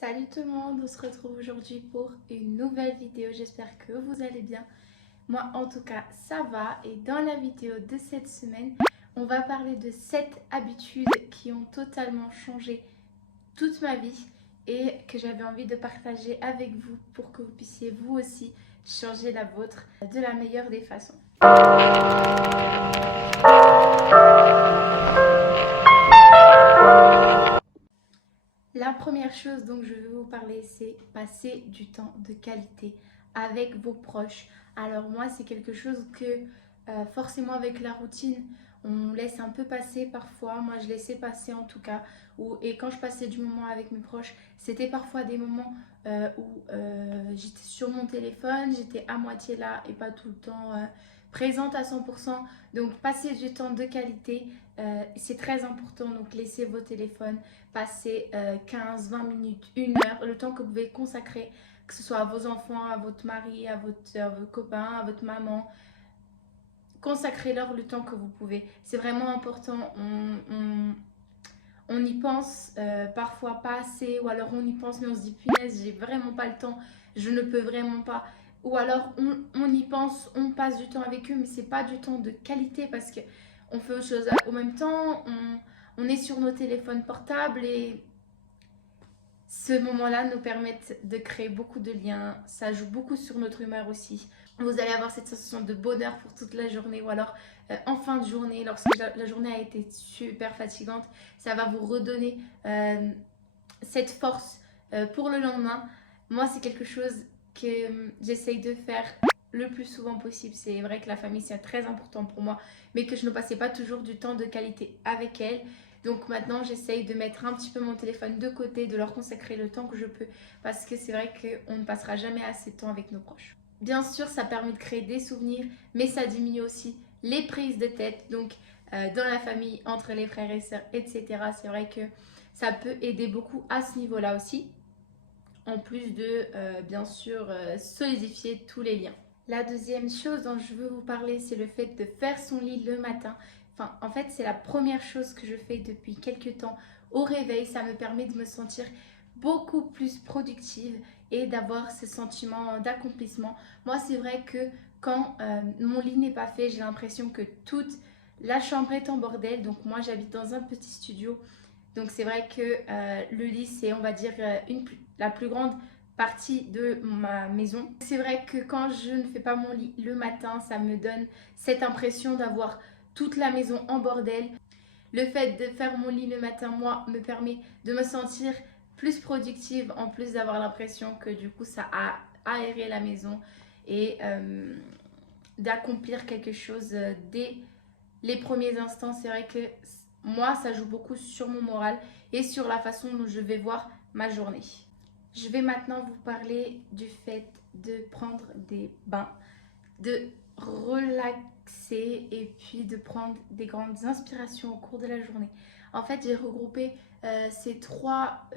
Salut tout le monde, on se retrouve aujourd'hui pour une nouvelle vidéo, j'espère que vous allez bien. Moi en tout cas ça va et dans la vidéo de cette semaine, on va parler de 7 habitudes qui ont totalement changé toute ma vie et que j'avais envie de partager avec vous pour que vous puissiez vous aussi changer la vôtre de la meilleure des façons. La première chose dont je vais vous parler, c'est passer du temps de qualité avec vos proches. Alors moi, c'est quelque chose que forcément avec la routine, on laisse un peu passer parfois. Moi, je laissais passer en tout cas. Et quand je passais du moment avec mes proches, c'était parfois des moments où j'étais sur mon téléphone, j'étais à moitié là et pas tout le temps présente à 100%. Donc passer du temps de qualité, c'est très important. Donc laissez vos téléphones passer 15, 20 minutes, 1 heure, le temps que vous pouvez consacrer, que ce soit à vos enfants, à votre mari, à vos copains, à votre maman. Consacrez-leur le temps que vous pouvez. C'est vraiment important. On y pense parfois pas assez, ou alors on y pense mais on se dit punaise, j'ai vraiment pas le temps, je ne peux vraiment pas. Ou alors on y pense, on passe du temps avec eux, mais c'est pas du temps de qualité parce que on fait autre chose au même temps, on est sur nos téléphones portables et ce moment-là nous permettent de créer beaucoup de liens, ça joue beaucoup sur notre humeur aussi. Vous allez avoir cette sensation de bonheur pour toute la journée ou alors en fin de journée, lorsque la journée a été super fatigante, ça va vous redonner cette force pour le lendemain. Moi, c'est quelque chose que j'essaye de faire le plus souvent possible. C'est vrai que la famille, c'est très important pour moi, mais que je ne passais pas toujours du temps de qualité avec elle. Donc maintenant, j'essaye de mettre un petit peu mon téléphone de côté, de leur consacrer le temps que je peux, parce que c'est vrai qu'on ne passera jamais assez de temps avec nos proches. Bien sûr, ça permet de créer des souvenirs, mais ça diminue aussi les prises de tête. Donc, dans la famille, entre les frères et sœurs, etc. C'est vrai que ça peut aider beaucoup à ce niveau-là aussi, en plus de, bien sûr, solidifier tous les liens. La deuxième chose dont je veux vous parler, c'est le fait de faire son lit le matin. Enfin, en fait, c'est la première chose que je fais depuis quelques temps au réveil. Ça me permet de me sentir beaucoup plus productive et d'avoir ce sentiment d'accomplissement. Moi, c'est vrai que quand mon lit n'est pas fait, j'ai l'impression que toute la chambre est en bordel. Donc moi, j'habite dans un petit studio. Donc c'est vrai que le lit, c'est, on va dire, la plus grande partie de ma maison. C'est vrai que quand je ne fais pas mon lit le matin, ça me donne cette impression d'avoir toute la maison en bordel. Le fait de faire mon lit le matin, moi, me permet de me sentir plus productive, en plus d'avoir l'impression que du coup, ça a aéré la maison et d'accomplir quelque chose dès les premiers instants. C'est vrai que moi, ça joue beaucoup sur mon moral et sur la façon dont je vais voir ma journée. Je vais maintenant vous parler du fait de prendre des bains, de relaxer et puis de prendre des grandes inspirations au cours de la journée. En fait, j'ai regroupé ces trois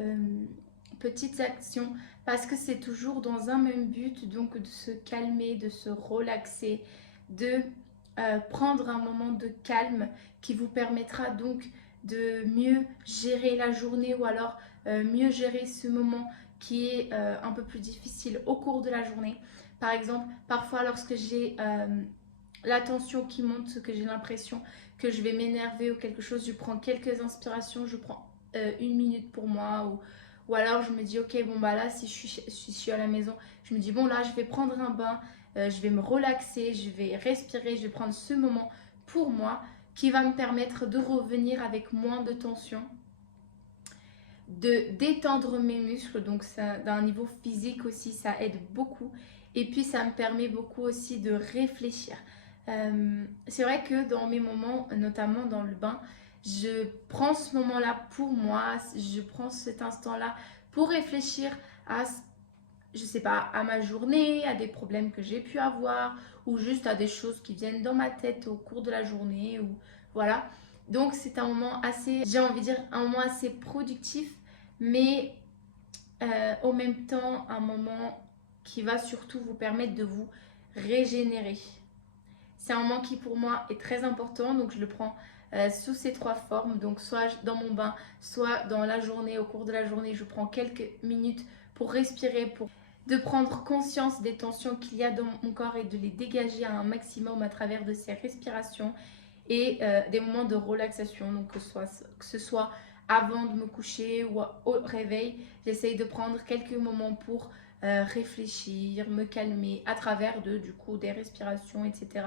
petites actions parce que c'est toujours dans un même but, donc de se calmer, de se relaxer, de prendre un moment de calme qui vous permettra donc de mieux gérer la journée ou alors mieux gérer ce moment qui est un peu plus difficile au cours de la journée. Par exemple, parfois lorsque j'ai la tension qui monte, que j'ai l'impression que je vais m'énerver ou quelque chose, je prends quelques inspirations, je prends 1 minute pour moi ou alors je me dis ok bon bah là si je suis à la maison, je me dis bon là je vais prendre un bain, je vais me relaxer, je vais respirer, je vais prendre ce moment pour moi qui va me permettre de revenir avec moins de tension, de détendre mes muscles, donc ça, d'un niveau physique aussi, ça aide beaucoup. Et puis ça me permet beaucoup aussi de réfléchir. C'est vrai que dans mes moments, notamment dans le bain, je prends ce moment-là pour moi, je prends cet instant-là pour réfléchir à, je sais pas, à ma journée, à des problèmes que j'ai pu avoir, ou juste à des choses qui viennent dans ma tête au cours de la journée, ou voilà. Donc c'est un moment assez, j'ai envie de dire, un moment assez productif, mais en même temps un moment qui va surtout vous permettre de vous régénérer. C'est un moment qui pour moi est très important, donc je le prends sous ces trois formes. Donc soit dans mon bain, soit dans la journée, au cours de la journée, je prends quelques minutes pour respirer, pour de prendre conscience des tensions qu'il y a dans mon corps et de les dégager à un maximum à travers de ces respirations et des moments de relaxation. Donc que ce soit avant de me coucher ou au réveil, j'essaye de prendre quelques moments pour réfléchir, me calmer à travers du coup des respirations, etc.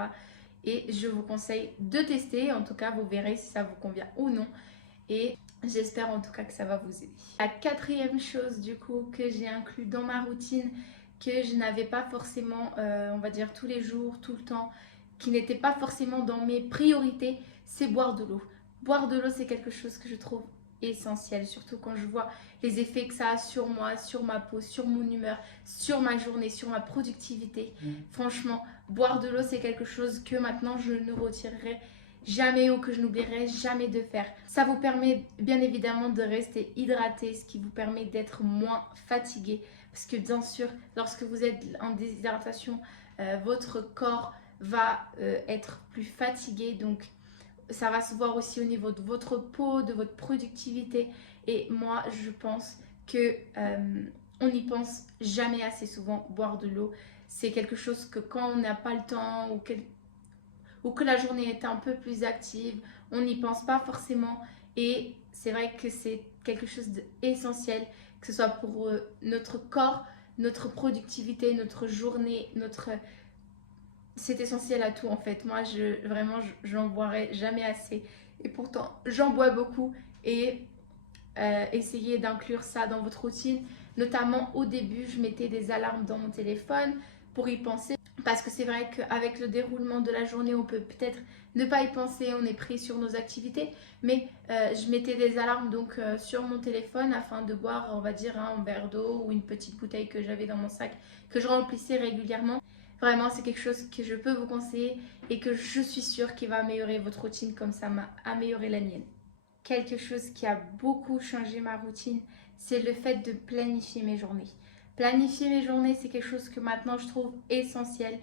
Et je vous conseille de tester, en tout cas vous verrez si ça vous convient ou non. Et j'espère en tout cas que ça va vous aider. La quatrième chose du coup que j'ai inclus dans ma routine, que je n'avais pas forcément, on va dire tous les jours, tout le temps, qui n'était pas forcément dans mes priorités, c'est boire de l'eau. Boire de l'eau, c'est quelque chose que je trouve essentiel, surtout quand je vois les effets que ça a sur moi, sur ma peau, sur mon humeur, sur ma journée, sur ma productivité. Franchement, boire de l'eau, c'est quelque chose que maintenant je ne retirerai jamais ou que je n'oublierai jamais de faire. Ça vous permet bien évidemment de rester hydraté, ce qui vous permet d'être moins fatigué. Parce que bien sûr, lorsque vous êtes en déshydratation, votre corps va être plus fatigué. Donc ça va se voir aussi au niveau de votre peau, de votre productivité. Et moi, je pense que on n'y pense jamais assez souvent. Boire de l'eau, c'est quelque chose que quand on n'a pas le temps ou que la journée est un peu plus active, on n'y pense pas forcément. Et c'est vrai que c'est quelque chose d'essentiel, que ce soit pour notre corps, notre productivité, notre journée, c'est essentiel à tout en fait. Moi, vraiment, j'en boirai jamais assez. Et pourtant, j'en bois beaucoup. Et essayez d'inclure ça dans votre routine. Notamment au début, je mettais des alarmes dans mon téléphone pour y penser. Parce que c'est vrai qu'avec le déroulement de la journée, on peut peut-être ne pas y penser, on est pris sur nos activités. Mais je mettais des alarmes donc sur mon téléphone afin de boire, on va dire, un verre d'eau ou une petite bouteille que j'avais dans mon sac, que je remplissais régulièrement. Vraiment, c'est quelque chose que je peux vous conseiller et que je suis sûre qu'il va améliorer votre routine comme ça m'a amélioré la mienne. Quelque chose qui a beaucoup changé ma routine, c'est le fait de planifier mes journées. Planifier mes journées, c'est quelque chose que maintenant je trouve essentiel,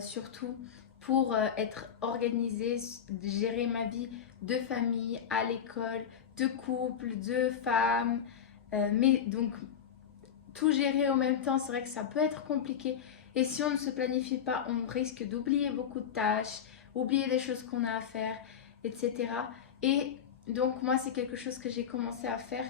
surtout pour être organisée, gérer ma vie de famille, à l'école, de couple, de femme. Mais donc, tout gérer en même temps, c'est vrai que ça peut être compliqué. Et si on ne se planifie pas, on risque d'oublier beaucoup de tâches, oublier des choses qu'on a à faire, etc. Et donc moi, c'est quelque chose que j'ai commencé à faire.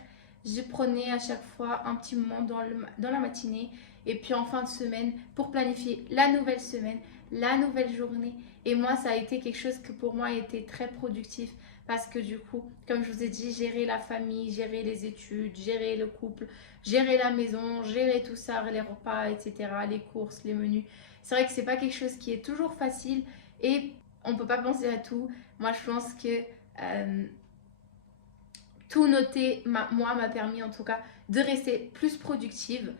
Je prenais à chaque fois un petit moment dans la matinée et puis en fin de semaine pour planifier la nouvelle semaine, la nouvelle journée. Et moi, ça a été quelque chose que pour moi a été très productif parce que du coup, comme je vous ai dit, gérer la famille, gérer les études, gérer le couple, gérer la maison, gérer tout ça, les repas, etc., les courses, les menus. C'est vrai que c'est pas quelque chose qui est toujours facile et on peut pas penser à tout. Moi, je pense que tout noter, moi, m'a permis en tout cas de rester plus productive.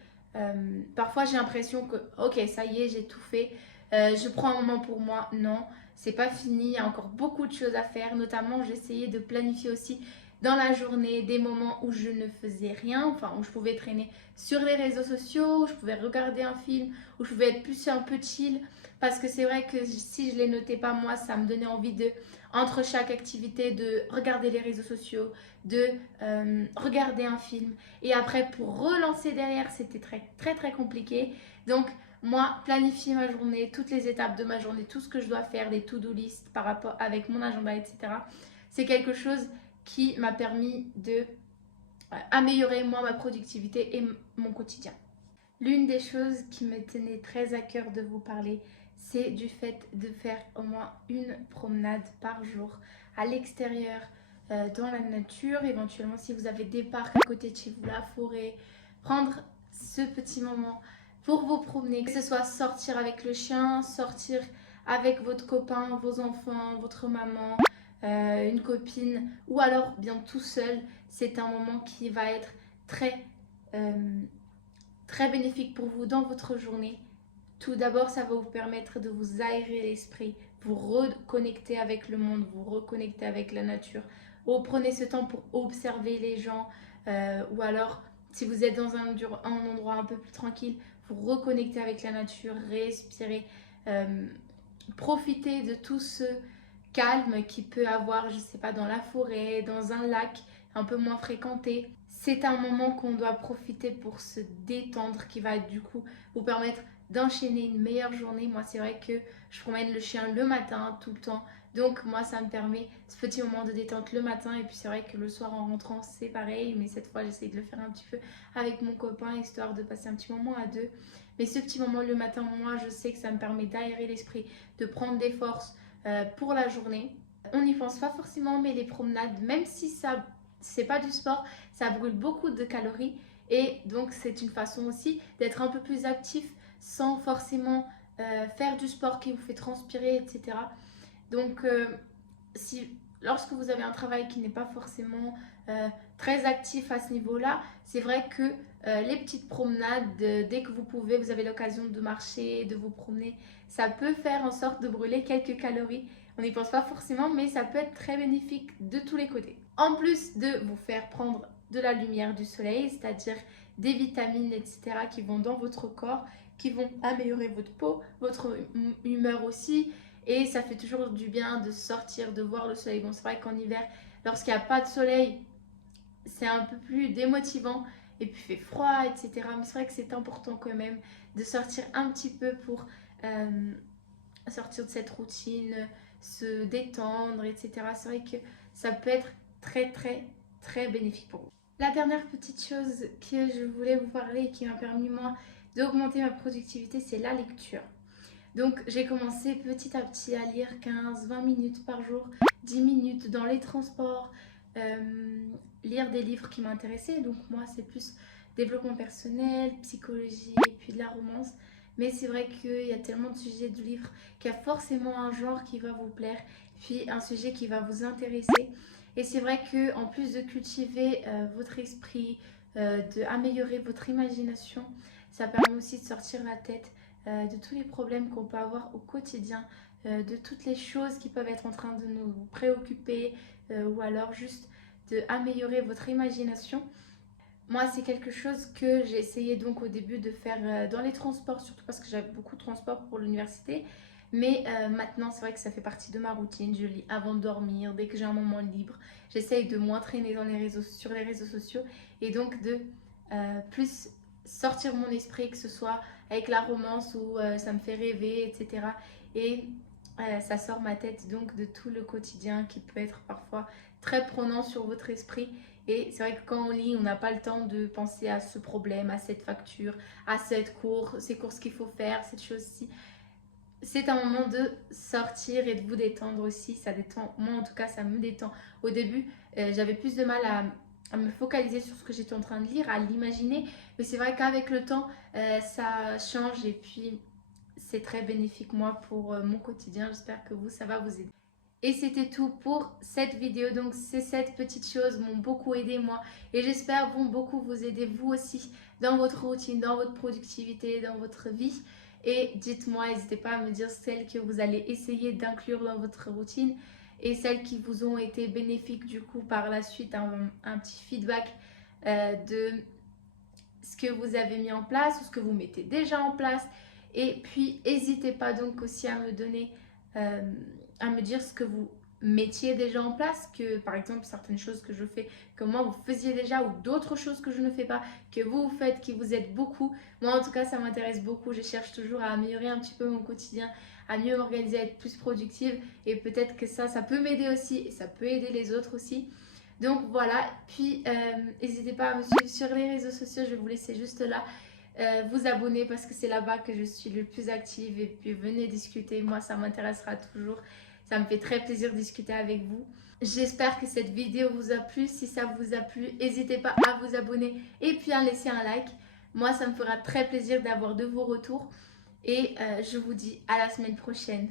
Parfois, j'ai l'impression que, ok, ça y est, j'ai tout fait. Je prends un moment pour moi. Non, c'est pas fini. Il y a encore beaucoup de choses à faire. Notamment, j'essayais de planifier aussi dans la journée des moments où je ne faisais rien, enfin où je pouvais traîner sur les réseaux sociaux, où je pouvais regarder un film, où je pouvais être plus un peu chill. Parce que c'est vrai que si je les notais pas moi, ça me donnait envie de, entre chaque activité, de regarder les réseaux sociaux, de regarder un film. Et après, pour relancer derrière, c'était très très très compliqué. Donc, moi, planifier ma journée, toutes les étapes de ma journée, tout ce que je dois faire, des to-do list par rapport avec mon agenda, etc. C'est quelque chose qui m'a permis de améliorer moi ma productivité et mon quotidien. L'une des choses qui me tenait très à cœur de vous parler, c'est du fait de faire au moins une promenade par jour à l'extérieur, dans la nature, éventuellement si vous avez des parcs à côté de chez vous, la forêt, prendre ce petit moment pour vous promener, que ce soit sortir avec le chien, sortir avec votre copain, vos enfants, votre maman, une copine, ou alors bien tout seul. C'est un moment qui va être très très bénéfique pour vous dans votre journée. Tout d'abord, ça va vous permettre de vous aérer l'esprit, vous reconnecter avec le monde, vous reconnecter avec la nature. Ou prenez ce temps pour observer les gens, ou alors si vous êtes dans un endroit un peu plus tranquille, vous reconnecter avec la nature, respirer, profiter de tout ce calme qu'il peut avoir, je sais pas, dans la forêt, dans un lac un peu moins fréquenté. C'est un moment qu'on doit profiter pour se détendre, qui va du coup vous permettre d'enchaîner une meilleure journée. Moi, c'est vrai que je promène le chien le matin, tout le temps. Donc moi, ça me permet ce petit moment de détente le matin. Et puis c'est vrai que le soir en rentrant, c'est pareil. Mais cette fois, j'essaye de le faire un petit peu avec mon copain, histoire de passer un petit moment à deux. Mais ce petit moment le matin, moi, je sais que ça me permet d'aérer l'esprit, de prendre des forces pour la journée. On n'y pense pas forcément, mais les promenades, même si ça c'est pas du sport, ça brûle beaucoup de calories. Et donc c'est une façon aussi d'être un peu plus actif sans forcément faire du sport qui vous fait transpirer, etc. Donc lorsque vous avez un travail qui n'est pas forcément très actif à ce niveau-là, c'est vrai que les petites promenades, dès que vous pouvez, vous avez l'occasion de marcher, de vous promener, ça peut faire en sorte de brûler quelques calories. On n'y pense pas forcément, mais ça peut être très bénéfique de tous les côtés. En plus de vous faire prendre de la lumière du soleil, c'est-à-dire des vitamines, etc., qui vont dans votre corps, qui vont améliorer votre peau, votre humeur aussi. Et ça fait toujours du bien de sortir, de voir le soleil. Bon, c'est vrai qu'en hiver, lorsqu'il n'y a pas de soleil, c'est un peu plus démotivant. Et puis il fait froid, etc. Mais c'est vrai que c'est important quand même de sortir un petit peu pour sortir de cette routine, se détendre, etc. C'est vrai que ça peut être très bénéfique pour vous. La dernière petite chose que je voulais vous parler et qui m'a permis moi d'augmenter ma productivité, c'est la lecture. Donc j'ai commencé petit à petit à lire 15-20 minutes par jour, 10 minutes dans les transports, lire des livres qui m'intéressaient. Donc moi c'est plus développement personnel, psychologie et puis de la romance. Mais c'est vrai qu'il y a tellement de sujets de livres qu'il y a forcément un genre qui va vous plaire, puis un sujet qui va vous intéresser. Et c'est vrai qu'en plus de cultiver votre esprit, d'améliorer votre imagination, ça permet aussi de sortir la tête de tous les problèmes qu'on peut avoir au quotidien, de toutes les choses qui peuvent être en train de nous préoccuper ou alors juste d'améliorer votre imagination. Moi, c'est quelque chose que j'ai essayé donc au début de faire dans les transports, surtout parce que j'avais beaucoup de transports pour l'université. Mais maintenant, c'est vrai que ça fait partie de ma routine. Je lis avant de dormir, dès que j'ai un moment libre. J'essaye de moins traîner sur les réseaux sociaux et donc de plus sortir mon esprit, que ce soit avec la romance où ça me fait rêver, etc. Et ça sort ma tête donc de tout le quotidien qui peut être parfois très prenant sur votre esprit. Et c'est vrai que quand on lit, on n'a pas le temps de penser à ce problème, à cette facture, à cette course, ces courses qu'il faut faire, cette chose-ci. C'est un moment de sortir et de vous détendre aussi. Ça détend, moi en tout cas, ça me détend. Au début, j'avais plus de mal à me focaliser sur ce que j'étais en train de lire, à l'imaginer. Mais c'est vrai qu'avec le temps, ça change et puis c'est très bénéfique moi pour mon quotidien. J'espère que vous, ça va vous aider. Et c'était tout pour cette vidéo. Donc ces 7 petites choses m'ont beaucoup aidé moi. Et j'espère vont beaucoup vous aider vous aussi dans votre routine, dans votre productivité, dans votre vie. Et dites-moi, n'hésitez pas à me dire celles que vous allez essayer d'inclure dans votre routine et celles qui vous ont été bénéfiques du coup par la suite, un petit feedback de ce que vous avez mis en place ou ce que vous mettez déjà en place. Et puis n'hésitez pas donc aussi à me donner, à me dire ce que vous mettiez déjà en place, que par exemple certaines choses que je fais, que moi vous faisiez déjà, ou d'autres choses que je ne fais pas, que vous faites, qui vous aident beaucoup. Moi en tout cas ça m'intéresse beaucoup, je cherche toujours à améliorer un petit peu mon quotidien, à mieux m'organiser, à être plus productive, et peut-être que ça peut m'aider aussi, et ça peut aider les autres aussi. Donc voilà, puis n'hésitez pas à me suivre sur les réseaux sociaux, je vais vous laisser juste là. Vous abonner parce que c'est là-bas que je suis le plus active, et puis venez discuter, moi ça m'intéressera toujours. Ça me fait très plaisir de discuter avec vous. J'espère que cette vidéo vous a plu. Si ça vous a plu, n'hésitez pas à vous abonner et puis à laisser un like. Moi, ça me fera très plaisir d'avoir de vos retours. Et je vous dis à la semaine prochaine.